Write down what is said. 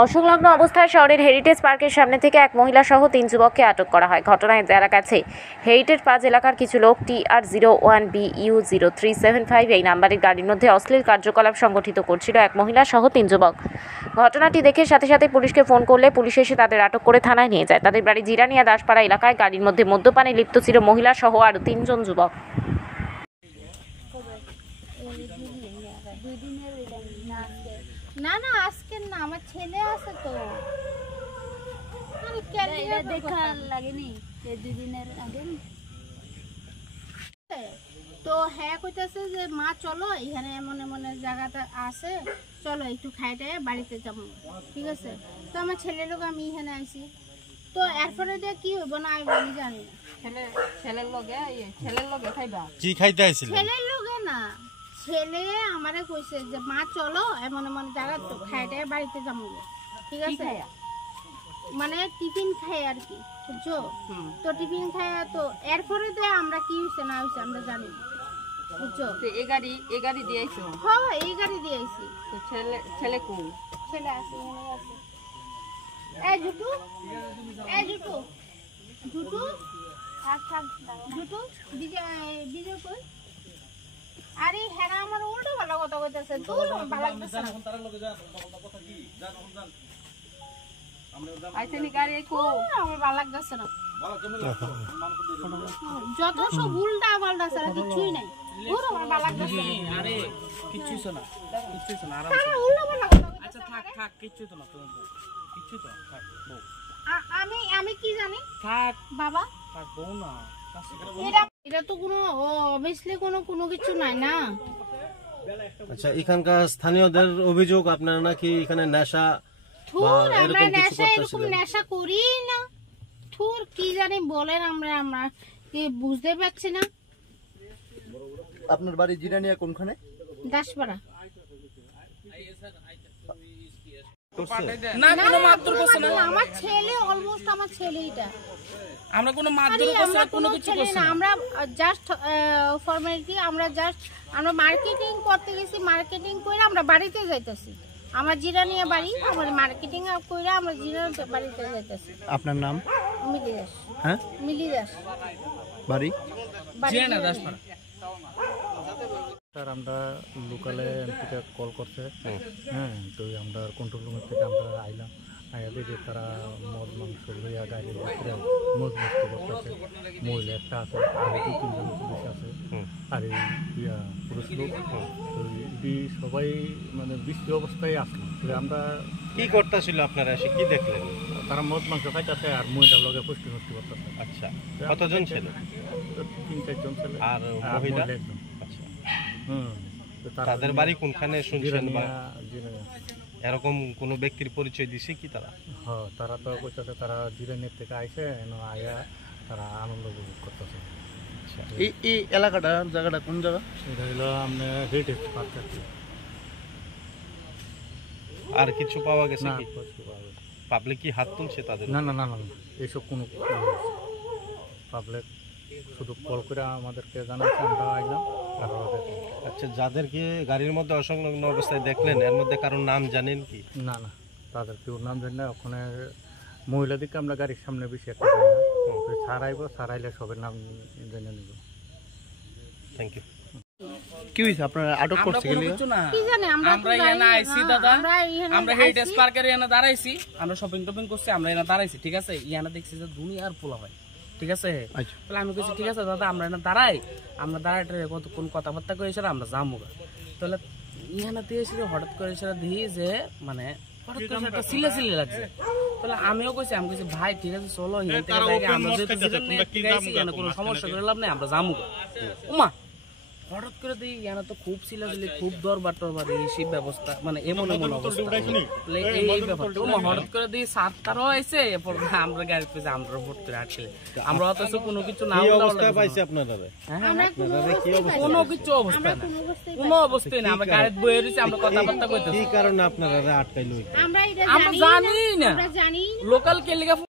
অসংলগ্ন অবস্থায় শহরের হেরিটেজ পার্কের সামনে থেকে এক মহিলা সহ 3 যুবককে আটক করা হয়। ঘটনায় জানা গেছে, হেরিটেজ 5 এলাকার কিছু লোক TR01BU0375 এই নাম্বারের গাড়ির মধ্যে অশ্লীল কার্যকলাপ সংগঠিত করছিল এক মহিলা সহ 3 যুবক। ঘটনাটি দেখে সাথে সাথে পুলিশকে ফোন করলে পুলিশ এসে তাদের আটক করে থানায় নিয়ে যায়। তাদের বাড়ি জিরানিয়া দাসপাড়া এলাকায়। গাড়ির মধ্যে মদ্যপানে লিপ্ত ছিল মহিলা সহ আরও 3 জন যুবক। না না আজকে না, আমার ছেলে আছে তো দেখা লাগেনি দুদিনের আগে। তো হ্যাঁ কইতেছে যে মা চলো এখানে এমন এমন জায়গাটা আছে, চলো একটু খাইতে বাড়িতে যাবো, ঠিক আছে। তো আমার ছেলের লোক আমি এখানে আইছি, তো এরপরে দিয়ে কি হইব না আমি জানি না। ছেলের লগে খাইবা কি খাইতে আইছিল? ছেলের লগে না, ছেলে আমারে কইছে যে মা চলো এমন এমন জায়গা তো খাইতে বাড়িতে যাবো, ঠিক আছে। মানে টিফিন খাই আর কি, বুঝছো? তো টিফিন খাই, তো এরপরে তো আমরা কি হইছে না হইছে আমরা জানি না, বুঝছো? তো এই গাড়ি দিয়ে আইছো? হ্যাঁ এই গাড়ি দিয়ে আইছি। তো ছেলে কোন? ছেলে আছে, মনে আছে। এই জুটু জুটু বিজয় কই? আরে হ্যাঁ আমার উল্টো ভালো কথা কইতাছে, তুই ভালো লাগতেছ না। আইছেনি গাড়ি কো? আমার ভালো লাগতেছে না, যত সব উল্টা পাল্টা ছাড়া কিছুই নাই। পুরো আমার ভালো লাগতেছে না। আরে কিচ্ছু না আরাম। হ্যাঁ উল্টা পাল্টা কথা কইতাছে। আচ্ছা থাক কিচ্ছু তো না, তুমি কিচ্ছু তো থাক বউ। আমি কি জানি থাক বাবা, থাক বউ না। এটা তো কোনো অবভিয়াসলি কোনো কিছু নাই না। আচ্ছা, এখানকার স্থানীয়দের অভিযোগ আপনারা নাকি এখানে নেশা আমরা নেশা এরকম নেশা করি না। থুর কি জানি বলেন, আমরা কি বুঝতে পারছি না। আপনার বাড়ি জিরানিয়া কোনখানে? দাসপাড়া। না কোনো মারধর করছে না। আমার ছেলে অলমোস্ট আমার ছেলে এটা। আমরা কোনো মারধর করছে না, কোনো কিছু করছে না। আমরা জাস্ট ফর্মালিটি, আমরা মার্কেটিং করতে গেছি, মার্কেটিং করে আমরা বাড়িতে যাইতেছি। আমার জিরানিয়া বাড়ি, আমার মার্কেটিং করে আমরা জিরানিয়া বাড়িতে যাইতেছি। আপনার নাম? মিলি দাস। হ্যাঁ মিলি দাস। বাড়ি জিরানিয়া দাসপাড়া। স্যার আমরা লোকালে এমপিটা কল করছে, হ্যাঁ, তো আমরা কন্ট্রোল রুমের থেকে আমরা আইলাম, আইয়া দেখি তারা মদ মাংস লইয়া গাড়ির ভিতরে মদ মস্তি করতেছে। মহিলা একটা আছে, আর 2-3 জন পুলিশ আছে, আর এই পুরুষ লোক। তো এটি সবাই মানে বৃষ্টি অবস্থায় আসলো। আমরা কি করতেছিল আপনারা এসে কি দেখলেন? তারা মদ মাংস খাইতেছে আর মহিলার লগে পুষ্টি নষ্টি করতেছে। আচ্ছা, কতজন ছিল? 3-4 জন ছিল আর মহিলা একজন। আচ্ছা, তো তাদের বাড়ি কোনখানে শুনছেন বা জিরানিয়া। এরকম কোনো ব্যক্তির পরিচয় দিছে কি তারা? হ্যাঁ, তারা তো কইতেছে তারা জিরানিয়া থেকে আইছে, আয়া তারা আনন্দ উপভোগ করতেছে। এই এলাকাটা জায়গাটা কোন জায়গা? এটা হলো আমরা হেরিটেজ পার্ক। আর কিছু পাওয়া গেছে না, কি? কিছু পাওয়া গেছে। পাবলিক কি হাত তুলছে তাদের? না, এইসব কোনো পাবলিক শুধু কল করে আমাদেরকে জানাচ্ছে, আমরা আইলাম। আচ্ছা, যাদেরকে গাড়ির মধ্যে অসংলগ্ন অবস্থায় দেখলেন এর মধ্যে কারোর নাম জানেন কি? না, তাদের কেউ নাম জানি না। ওখানে মহিলাদেরকে আমরা গাড়ির সামনে বেশি একটা ছাড়াইলে সবের নাম জেনে নিব। Thank you. কি হইছে আপনারা আটক করছে কি? কিছু না, কি জানি আমরা এখানে আইছি দাদা, আমরা হেরিটেজ পার্কের এখানে দাঁড়াইছি, আমরা শপিং করছি, আমরা এখানে দাঁড়াইছি, ঠিক আছে। এখানে দেখছি যে দুনিয়ার পোলা হয়, ঠিক আছে। তাহলে আমি কইছি ঠিক আছে দাদা আমরা এখানে দাঁড়াই, আমরা দাঁড়াইতে কতক্ষণ কথাবার্তা করে এসে আমরা যাবো। তাহলে এখানে দিয়ে এসে হঠাৎ করে এসে দিই যে মানে হঠাৎ করে একটা সিলে লাগছে। তাহলে আমিও কইছি, ভাই ঠিক আছে চলো এখান থেকে যাই, আমরা যেহেতু কোনো সমস্যা করে লাভ নেই, আমরা যাবো। উমা হঠাৎ করে দিই এখানে তো খুব সিলাসিলি, খুব দরবার এই ব্যবস্থা, মানে এমন অবস্থা এই ব্যাপারটা। হঠাৎ করে দিই সাতটারও আইসে, এরপর আমরা গাড়ি পেয়েছি, আমরা ভর্তি রাখছি, আমরা অথচ কোনো কিছু না পাইছি আপনারা? কোনো কিছু অবস্থা না, কোনো অবস্থায় না। আমরা গাড়ি বয়ে রয়েছি, আমরা কথাবার্তা করতেছি। কি কারণে আপনারা আটকাইলো? আমরা জানি না, লোকাল কে লিগা